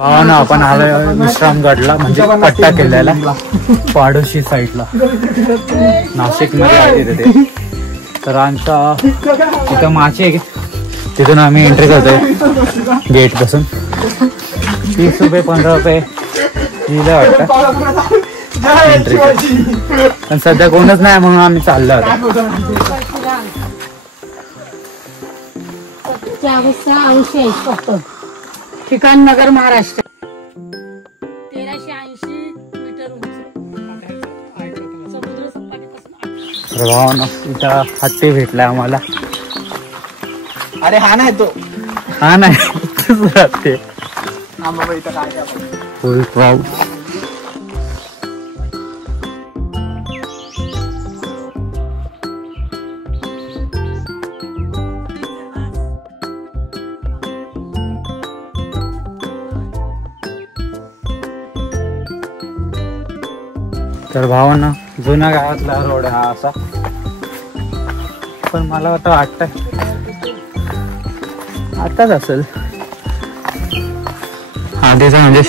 भावानं आपण आलोय विश्रामगडला, म्हणजे पट्टा केलेला पाडोशी साईडला नाशिक मध्ये आहे तिथे. तर आमचा तिथं माची तिथून आम्ही एंट्री करतोय गेट पासून. 30 रुपये 15 रुपये दिलं वाटतं एंट्री, पण सध्या कोणच नाही म्हणून आम्ही चाललो होतो. ठिकाण नगर, महाराष्ट्र. 1380 मीटर उंच. समुद्र सपाटीपासून भावानं इथं हत्ती भेटलाय आम्हाला. अरे हा नाही तो, हा नाही हत्ती. फुल क्राऊड. तर भावांना जुन्या गावातला रोड हा असा, पण मला आता वाटतंय आताच असेल आधीच. म्हणजे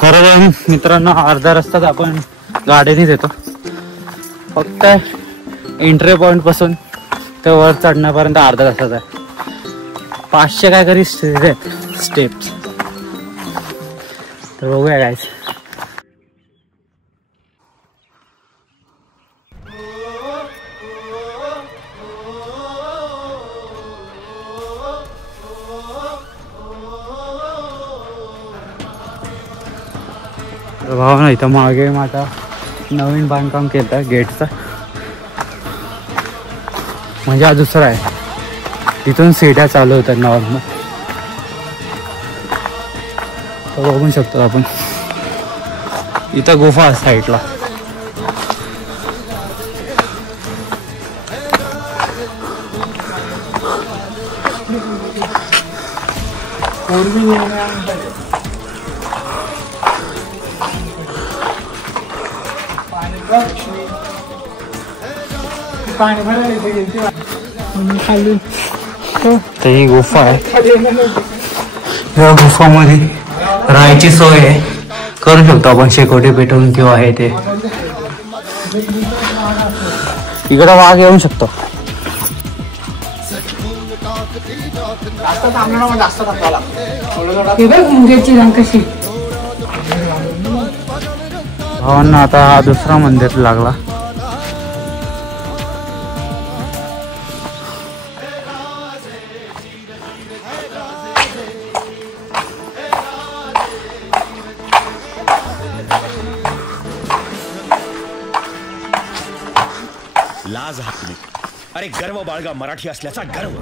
खरं मित्रांनो अर्धा रस्त्यात आपण गाडीनेच येतो. फक्त एंट्री पॉइंट पासून ते वर चढण्यापर्यंत अर्धा तासाचा आहे. 500 काय तरी स्टेप्स. तर बघूया गाईस. भावना इथं मागे आता नवीन बांधकाम केलं गेटचं, म्हणजे हा दुसरा आहे. तिथून सीट्या चालू होतात नॉर्मल. तर बघू शकतो आपण इथं गुफा साईडला. तर ही गुफा आहे. या गुफामध्ये राहायची सोय आहे, करू शकतो आपण शेकोटी पेटवून किंवा आहे ते. इकडं वाघ येऊ शकतो. भावांना आता हा दुसरा मंदिर लागला. लाज हाकली. अरे गर्व बाळगा मराठी असल्याचा गर्व.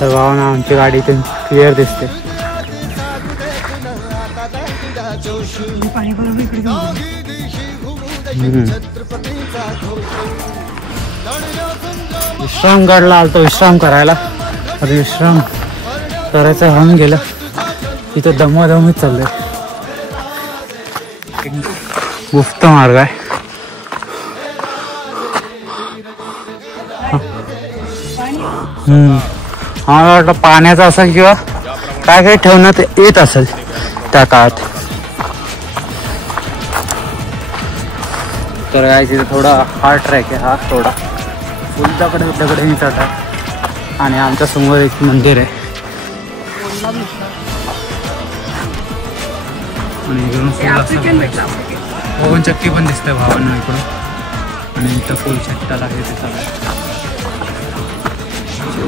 तर भावना आमची गाडी इथून क्लिअर दिसते. विश्रामगडला आलतो विश्राम करायला. विश्राम करायचं होऊन गेलं. इथं दमोदमीत चाललंय. गुप्त मार्ग आहे. आम्हाला वाटलं पाण्याचा असेल किंवा काय काही ठेवण्यात येत असेल त्या काळात. तर काय तिथे थोडा हार्ड ट्रॅक आहे हा. थोडा उलटाकडे चढ आहे. आणि आमच्या समोर एक मंदिर आहे. पवन चक्की पण दिसते भावांना इकडून. आणि इथं फुल चट्टाला आहे ते सगळं.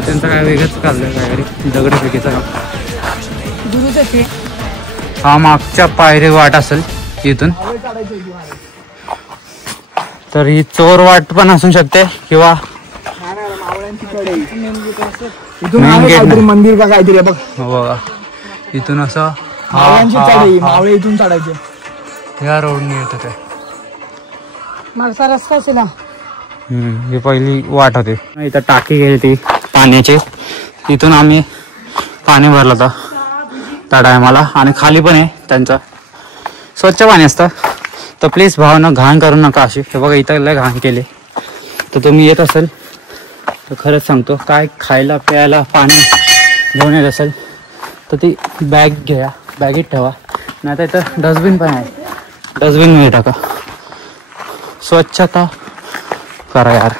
त्यांचं काय वेगळंच चाललंय काय दगडफेकीचं काम. हा मागच्या पायरी वाट असेल इथून. तर ही चोर वाट पण असू शकते किंवा इथून आहे gate काहीतरी नाही. मंदिर का काहीतरी आहे बघ. हो बघा इथून असं मावळ्यांची चढाई मावळे इथून चढायचे. या रोडने येत होते. मागचा रस्ता असेल हा. ही पहिली वाट होती. इथं टाकी गेली ती पाण्याची. इथून आम्ही पाणी भरलं होतं त्या टायमाला. आणि खाली पण आहे त्यांचं स्वच्छ पाणी असतं. तर प्लीज भावना घाण करू नका अशी. हे बघा इथं लय घाण केली. तर तुम्ही येत असेल तर खरंच सांगतो काय खायला प्यायला पाणी घेऊन येत असेल तर ती बॅग घ्या, बॅगेत ठेवा. नाही तर इथं डस्टबिन पण आहे, डस्टबिनमध्ये टाका. स्वच्छता करा यार.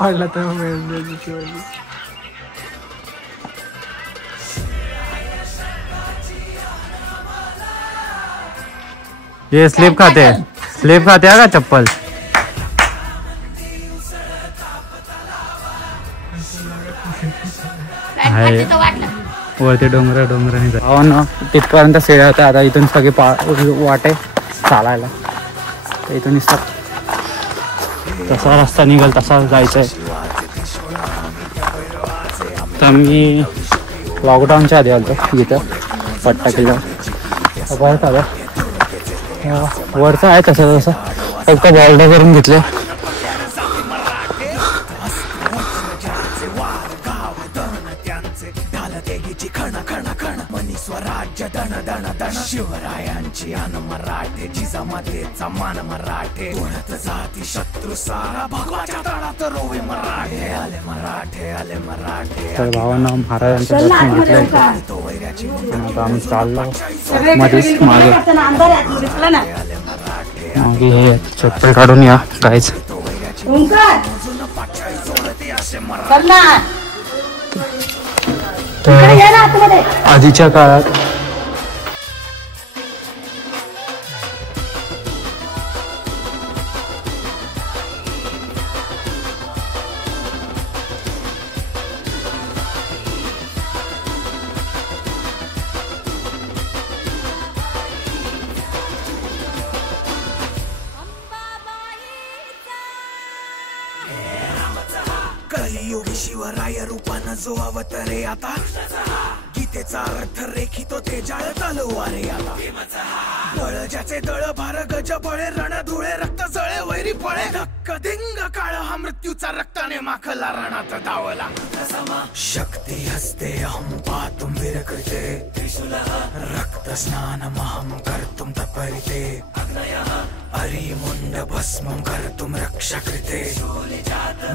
पडला तर ये स्लिप खाते हैं, स्लिप खाते हैं का चप्पल. आहे वरती डोंगर डोंगराने भावानं तिथपर्यंत सेड्या होत्या. आता इथून सगळे वाटे चालायला. तर इथून तसा रस्ता निघाल तसा जायचं आहे. तर मी लॉकडाऊनच्या आधी आलो इथं पट्टा किल्ला. परत आलं वरचं आहे तसं तसं फक्त बॉर्डर करून घेतलं. स्वराज्य दण दण दण शिवरायांची अन मराठे जिजामातेचा मान मराठे कोणत जाती शत्रू सारा भगवाच्या तळात रोवे मराठे आले मराठे आले मराठे. तर भावांना महाराजांचं दर्शन घेतलं. आता आम्ही चाललो मध्येच मागे मागे हे चप्पल काढून या काहीच. तर आधीच्या काळात कलियुगी शिवराय रूपानं जो अवतरे आता गीतेचा अर्थ रेखितो ते जाळ तलवारे आता. बळ ज्याचे दळ भार गज बळे रण धुळे रक्त जळे वैरी पळे धक्क धिंग काळ हा मृत्यूचा रक्ताने माखला रणात धावला. शक्ती हस्ते अहं पातुं विरकृते रक्त स्नान महं कर्तुं तपरिते अरिमुंड भस्मं कर्तुं रक्षाकृते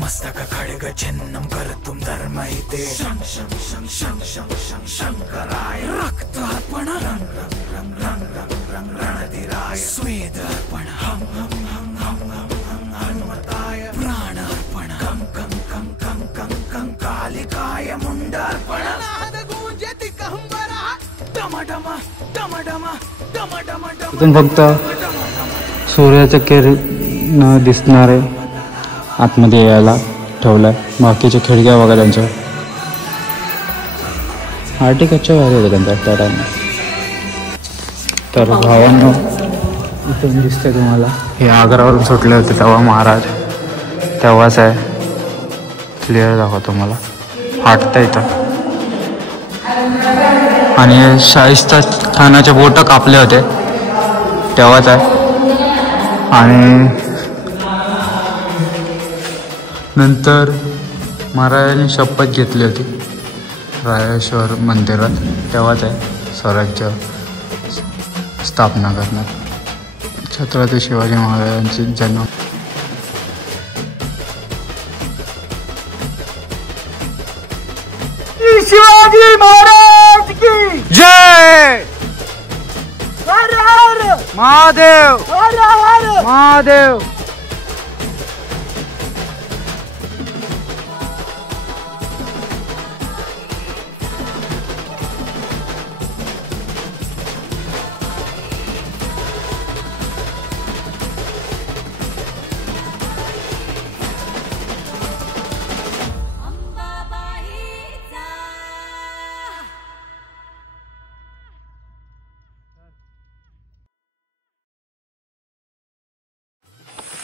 मस्तक खड्ग छिन्नं कर्तुं धर्महिते शं शं शं शं शं शं शंकराय रक्त अर्पण रं रं रं रं रं रं रणधीराय स्वेद अर्पण हं हं हं हं हं हं हनुमताय प्राण अर्पण कं कं कं कं कं कं कालिकाय मुंड अर्पण नाद गूंजति कहंबरा डम डम डम डम डम डम डम. इथून फक्त सूर्याचं किरण दिसणारे आतमध्ये यायला ठेवलंय. बाकीच्या खिडक्या बघा त्यांच्या आर्टिकलच्या भारी होत्या त्यांच्या त्या टाइमला. तर भावांनो इथून दिसते तुम्हाला हे आग्रावरून सुटले होते तेव्हा महाराज तेव्हाच आहे. क्लिअर दाखवतो तुम्हाला फाटतं इथं. आणि शाहिस्ता खानाचे बोटं कापले होते तेव्हाच आहे. आणि नंतर महाराजांनी शपथ घेतली होती रायरेश्वर मंदिरात तेव्हाच आहे स्वराज्य स्थापना करणार. छत्रपती शिवाजी महाराजांची जन्म. शिवाजी महाराज की जय. हर हर महादेव हर हर महादेव.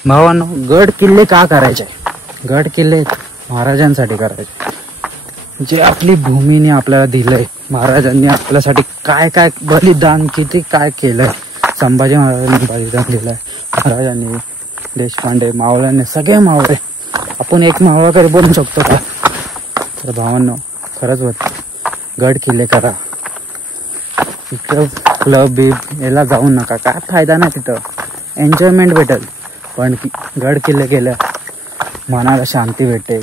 भावांनो, गड किल्ले का करायचे? गड किल्ले महाराजांसाठी करायचे. जे आपली भूमीने आपल्याला दिलंय, महाराजांनी आपल्यासाठी काय काय बलिदान, किती काय केलंय. संभाजी महाराजांनी बलिदान दिलंय, महाराजांनी, देशपांडे, मावळ्यांनी, सगळे मावळे. आपण एक मावळा तरी बोलू शकतो का? तर भावांनो, खरंच गड किल्ले करा. इकडं क्लब बीब याला जाऊ नका, काय फायदा नाही. तिथं एन्जॉयमेंट भेटेल, पण गड किल्ले केलं मनाला शांती भेटते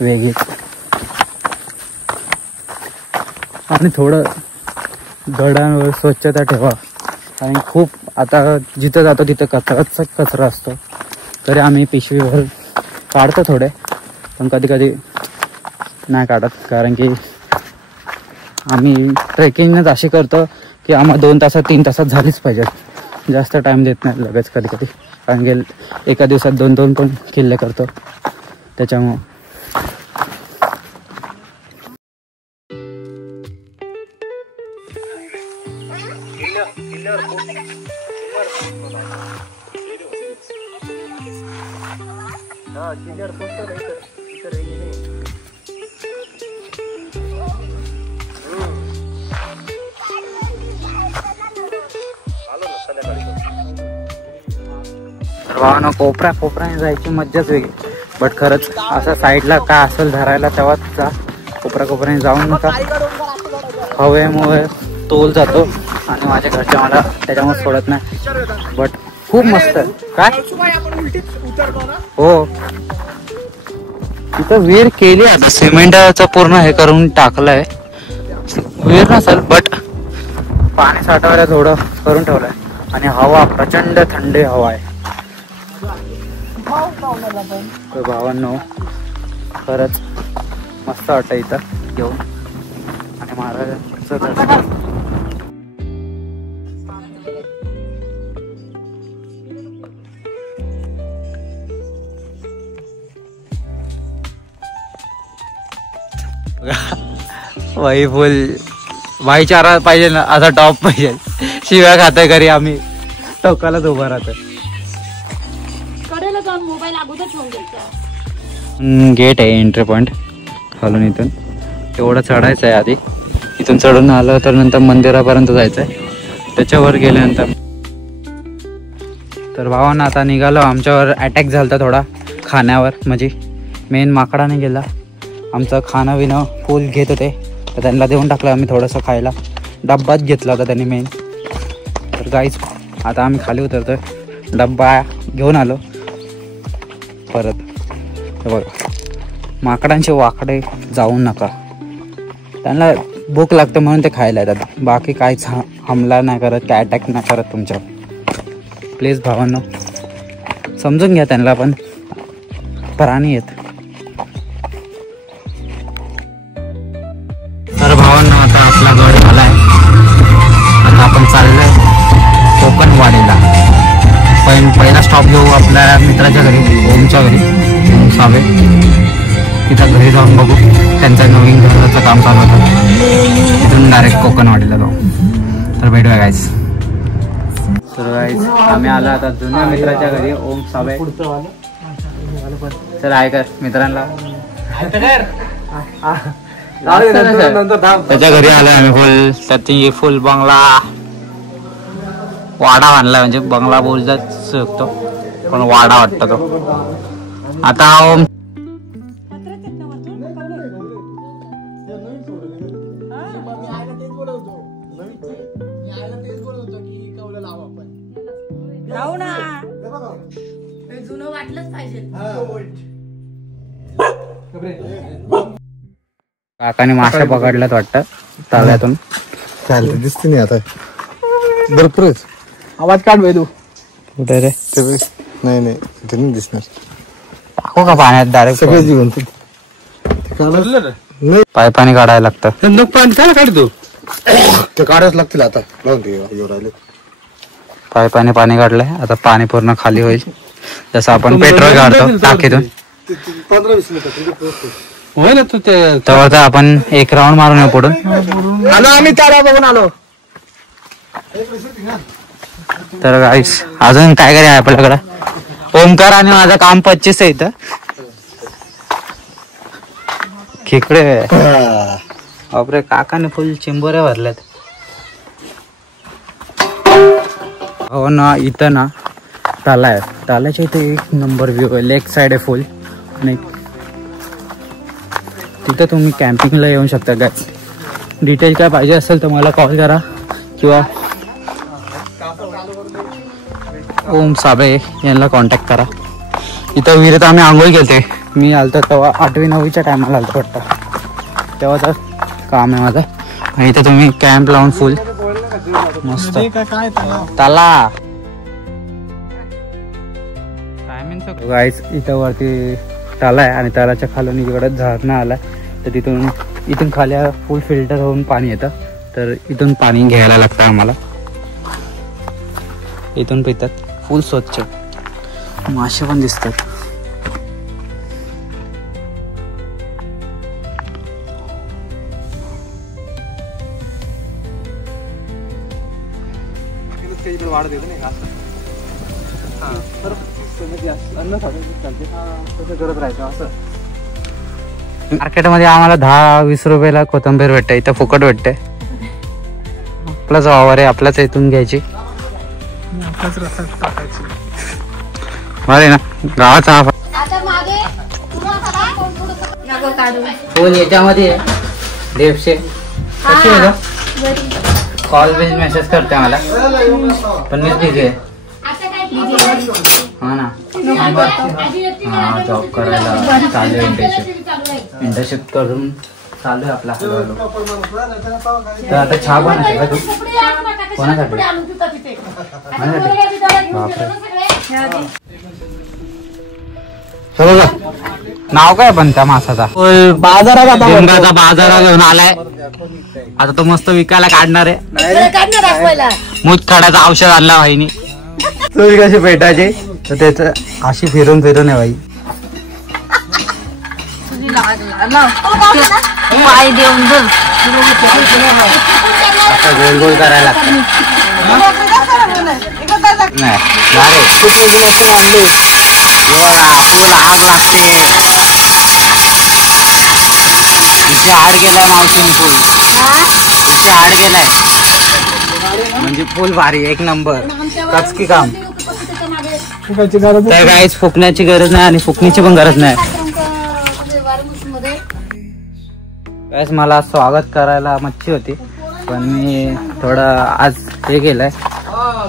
वेगळीच. आणि थोडं गडांवर स्वच्छता ठेवा. आणि खूप आता जिथं जातो तिथं कचरा असतो, तरी आम्ही पिशवीवर काढतो थोडे, पण कधी कधी नाही काढत. कारण की आम्ही ट्रेकिंगच अशी करतो की आम्हाला 2 तासात 3 तासात झालीच पाहिजे. जास्त टाइम देत नाही लगेच कधी कधी, कारण की एका दिवसात 2-2 पण किल्ले करतो त्याच्यामुळं. भावानं कोपऱ्याने जायची मज्जाच वेगळी. बट खरंच असं साईडला काय असेल धरायला तेव्हाच जा. कोपऱ्याने जाऊन नका, हवेमुळे तोल जातो आणि माझ्या घरच्या मला त्याच्यामुळे सोडत नाही. बट खूप मस्त काय हो, तिथं विहीर केली आता, सिमेंटचं पूर्ण हे करून टाकलंय. विहीर नसेल बट पाणी साठवायला थोडं करून ठेवलंय. आणि हवा प्रचंड थंडी हवा आहे. तर भावांनो, खरंच मस्त वाटतं इथं घेऊन. आणि महाराजांचं दर्शन वाई फुल भाईचारा पाहिजे ना, असा टॉप पाहिजे. शिव्या खातोय घरी आम्ही, टोकालाच उभा राहतोय. गेट आहे एंट्री पॉइंट खालून. इथून तेवढं चढायचं आहे आधी. इथून चढून आलं तर नंतर मंदिरापर्यंत जायचं आहे. त्याच्यावर गेल्यानंतर तर भावांना आता निघालो. आमच्यावर अटॅक झाला थोडा खाण्यावर, म्हणजे मेन माकडाने गेला. आमचं खाणं विणं फुल घेत होते, तर त्यांना देऊन टाकलं आम्ही थोडंसं खायला. डब्बाच घेतला होता त्यांनी मेन. तर गाईच आता आम्ही खाली उतरतोय. डब्बा घेऊन आलो परत. बघा, माकडांचे वाकडे जाऊ नका, त्यांना भूक लागते म्हणून ते खायला येतात. बाकी काहीच हमला नाही करत, काय अटॅक नाही करत तुमच्यावर. प्लीज भावांनो, समजून घ्या त्यांना, पण प्राणी आहेत. तर भावांनो, आता आपला गड झालाय. आता आपण चाललोय कोकणवाडीला. पण पहिला स्टॉप घेऊ आपल्या मित्राच्या घरी, ओमच्या घरी, ओम सावे. तिथं घरी जाऊन बघू, त्यांचं नवीन घराचं काम चालू होतं. तिथून डायरेक्ट कोकणवाडीला जाऊ. तर भेटूया गाईज. तर गाईज आम्ही आलो आता जुन्या मित्राच्या घरी, ओम सावे. चल आहे कर मित्रांना, त्याच्या घरी आलोय आम्ही. फुल त्याची फुल बंगला वाडा बांधला, म्हणजे बंगला बोलताच शकतो पण वाडा वाटतो तो. आता ओम काकाने मासे पकडल्यात वाटतं ताल्यातून. चालतं दिसते नाही आता भरपूरच. आवाज काढ तू कुठे रे? नाही नाही ते नाही दिसणार. टाकू का पाण्यात डायरेक्ट? सगळे जीवन पायपाने काढायला लागतं. पाणी काय काढतो ते काढायच लागतील आता. राहिले पायपाने पाणी काढलंय, आता पाणी पूर्ण खाली होईल. जसं आपण पेट्रोल काढतो टाकीतून, 15-20 मिनिटं होय ना. तू ते तेव्हा आपण एक राऊंड मारून येऊ पुढून. आलो आम्ही, तारा बघून आलो. तर गाईस अजून काय काय आहे आपल्याकडं? ओमकार आणि माझं काम 25 आहे इथं. खेकडे बापरे, काकाने फुल चिंबोऱ्या भरल्यात. हो ना, इथं ना ताला आहे. तालाच्या इथे एक नंबर व्ह्यू आहे. लेक साइड आहे फुल. आणि तिथं तुम्ही कॅम्पिंगला येऊ शकता. गाईज डिटेल काय पाहिजे असेल तर मला कॉल करा किंवा ओम साबळे यांना कॉन्टॅक्ट करा. इथं विहिरीत आम्ही आंघोळ केलते. मी आलतो तेव्हा 8वी-9वीच्या टायमाला आलतो वाटतं. तेव्हाचं काम आहे माझं. आणि इथं तुम्ही कॅम्प लावून फुल मस्त ताला. गाईस इथं वरती ताला आहे आणि तालाच्या खालून इकडे झरणा आलाय. तर इथून खाली फुल फिल्टर होऊन पाणी येतं. तर इथून पाणी घ्यायला लागतं आम्हाला. इथून पितात. फुल स्वच्छ. मासे पण दिसतात. मार्केटमध्ये आम्हाला 10-20 रुपयाला कोथिंबीर भेटते. इथं फुकट भेटते. आपलाच वावर आहे, आपल्याच इथून घ्यायची. बरे ना, गावाचा फोन याच्यामध्ये 150. कशी आहे कॉल बिल मेसेज करते मला, पण मीच बिझी आहे. हा ना, हा जॉब करायला चालू आहे. इंटर्नशिप करून चालू आहे आपला हळूहळू. तर आता चहा बनवते का तू? कोणासाठी? नाव काय पण त्या मासाचा? बाजारात लिंबाचा बाजारात घेऊन आलाय. आता तो मस्त विकायला काढणार आहे. मूतखड्याचं औषध आणला भाईनी. तुम्ही कशी पेटायचे तर त्याच अशी फिरून फिरून आहे भाई. आता गोल गोल करायला लागतं. नाही फुल आग लागते. इथे आड गेलाय मावशीने. फुल इथे आड गेलाय म्हणजे फुल भारी एक नंबर कचकी काम. तर काहीच फुकण्याची गरज नाही आणि फुकण्याची पण गरज नाही. काहीच मला स्वागत करायला मच्छी होती, पण मी थोडं आज हे केलंय,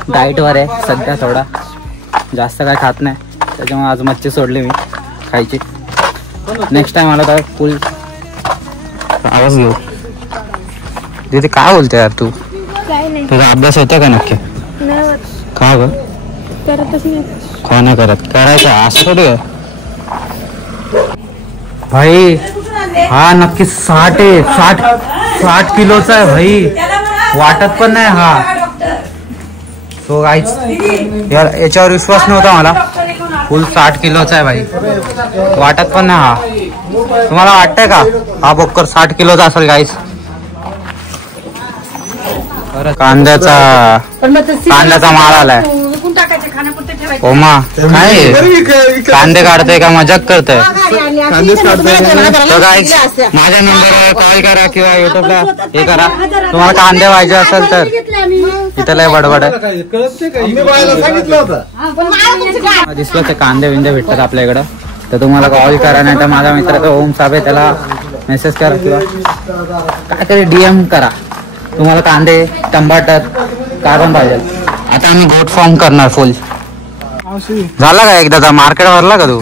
डाएटवर आहे सध्या. थोडा जास्त काय खात नाही, त्याच्यामुळे आज मच्छी सोडली मी खायची. नेक्स्ट टाइम मला काय फुल आवाज घेऊ. तिथे काय बोलते यार तू? तुझा अभ्यास होता का नक्की? का ग कोण नाही करत? करायचा असं थोडी आहे भाई. हा नक्की 60 आहे. 60 किलोचा आहे भाई. वाटत पण नाही हा. सो गाईज याच्यावर विश्वास नव्हता मला. फुल 60 किलोचा आहे भाई. वाटत पण नाही हा. तुम्हाला वाटतंय का हा बोक्कर 60 किलोचा असेल गाईज? कांद्याचा माल आलाय. ओमा काय कांदे काढतोय का मजाक करतोय? माझ्या नंबरवर कॉल करा किंवा युट्यूबला हे करा. तुम्हाला कांदे पाहिजे असेल तर इथं लय बडबड आहे. दिसलं ते कांदे बिंदे भेटतात आपल्या इकडं, तर तुम्हाला कॉल करा. नाही तर माझा मित्र ओम साहेब आहे, त्याला मेसेज करा किंवा काहीतरी DM करा. तुम्हाला कांदे टमाटर काय पण पाहिजे. आता आम्ही गोट फॉर्म करणार फुल. झाला का एकदाचा मार्केट भरला का तू?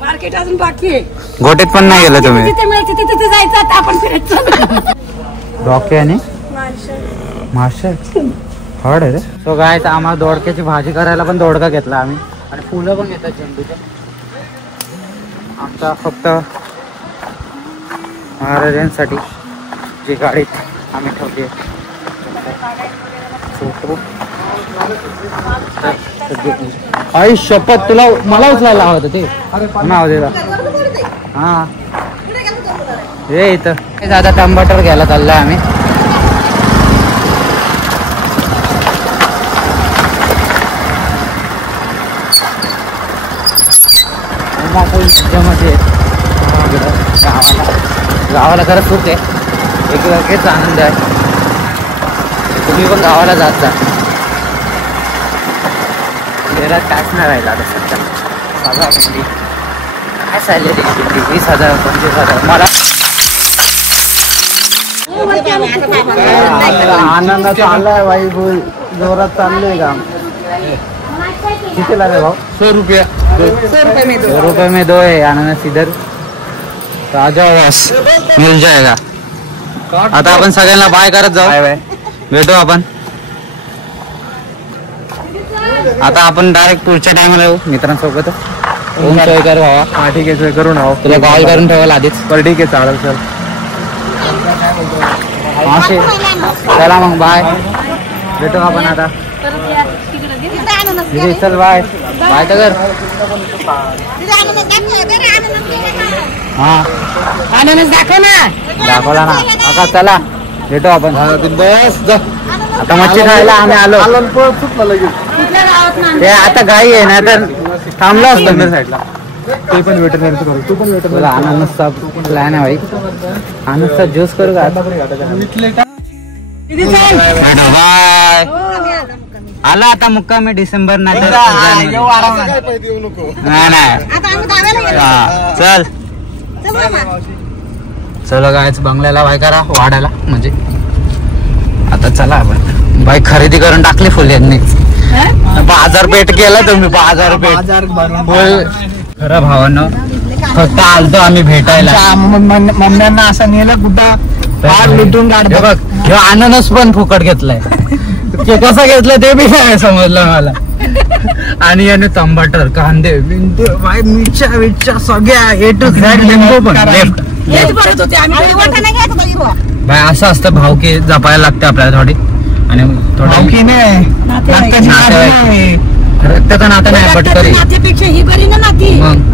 मार्केट अजून बाकी आहे. गोटीत पण नाही गेलं तुम्ही? तिथे मिळते तिथे जायचं. आपण फिरायचं. डॉके आणि मासे हड आहे रे. तो काय आम्हाला दोडक्याची भाजी करायला पण दोडका घेतला आम्ही, आणि फुलं पण घेतात झेंडूच्या. आमचा फक्त महाराजांसाठी जी गाडीत आम्ही ठेवली आहे. आई शपथ, तुला मला उचलायला हवं होतं ते. नाव दिला हा हे इथं. आता टमाटर घ्यायला चाललाय आम्ही. मामा फुल मजेमध्ये गावाला खरंच खूप आहे, एक वेगळेच आनंद आहे. तुम्ही पण गावाला जात जा. घरात काहीच नाही राहिला आता सध्या. काय सॅलरी 20,000 25,000 मला आनंद चाललाय भाई, फुल जोरात चाललोय काम. किती लागेल भाऊ? 100 रुपया. 2 रुपये में 2 है अनानास इधर. ताजा रस मिल जाएगा. आता आपण सगळ्यांना बाय करत जाऊ. भेटू आपण. आता आपण डायरेक्ट पुढच्या टायमाला येऊ मित्रांसोबत. ओम सोय कर भावा. हा ठीक आहे, सोय करून आहो. तुला कॉल करून ठेवाल आधीच. बरं ठीक आहे, चालेल सर. मावशी चला मग बाय. भेटू आपण आता. दिदी चल बाय. बाय तर कर. हा अननस दाखव ना. दाखवला ना. आता चला भेटू आपण. बस जा. आता मच्छी खायला आम्ही आलो. सुटला लगेच. कुठल्या गावात ना ते आता गाई आहे ना तर थांबलो असतो मी साईडला. ते पण वेटरनरी करू, तू पण वेटरनरी. तुला अननसचा प्लॅन आहे भाई. अननसचा ज्यूस करू का? बाय. आला आता मुक्कामी डिसेंबर नाही तर येऊ जानेवारी. आराम येऊ नको. नाही हा, चल चला गायच बंगल्याला बाय करा वाढायला म्हणजे. आता चला आपण बाई खरेदी करून टाकली फुल यांनी. बाजारपेठ केला तुम्ही. बाजारपेठ खरं भावांनो फक्त आलतो आम्ही भेटायला. मम्म्यांना असं नेलं कुठं लुटून हे बघ ह्यो अननस पण फुकट घेतलाय. ते कसं घेतलं ते बी नाही समजलं मला. आणि याने टमाटर कांदे बिंदे बाय मिरच्या विरच्या सगळ्या ए टू झेड. लिंबू पण लेफ्ट हेच भरत होते आम्ही. बाय असं असतं भावकी जपायला लागते आपल्याला थोडी. आणि थोडं रक्ताचं नातं नाही पटकरी. नात्यापेक्षा ही बरी ना नाती. मग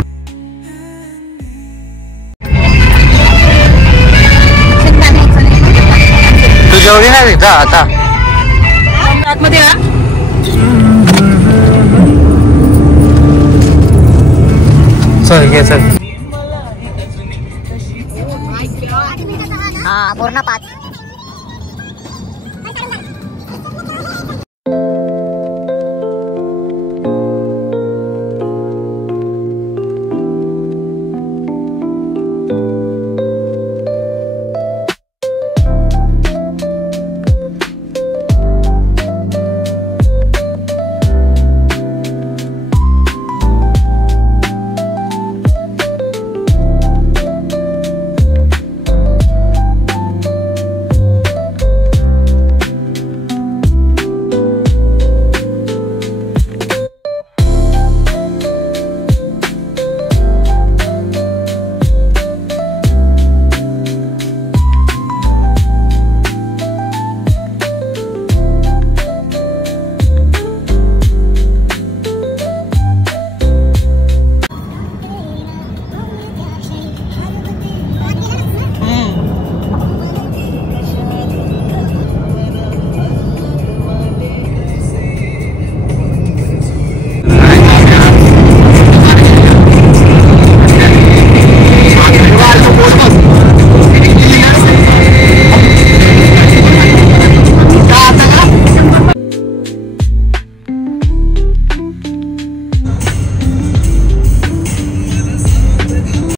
तू जेवढी नाही जा आता. आतमध्ये या. चल घे चल. पूर्ण 5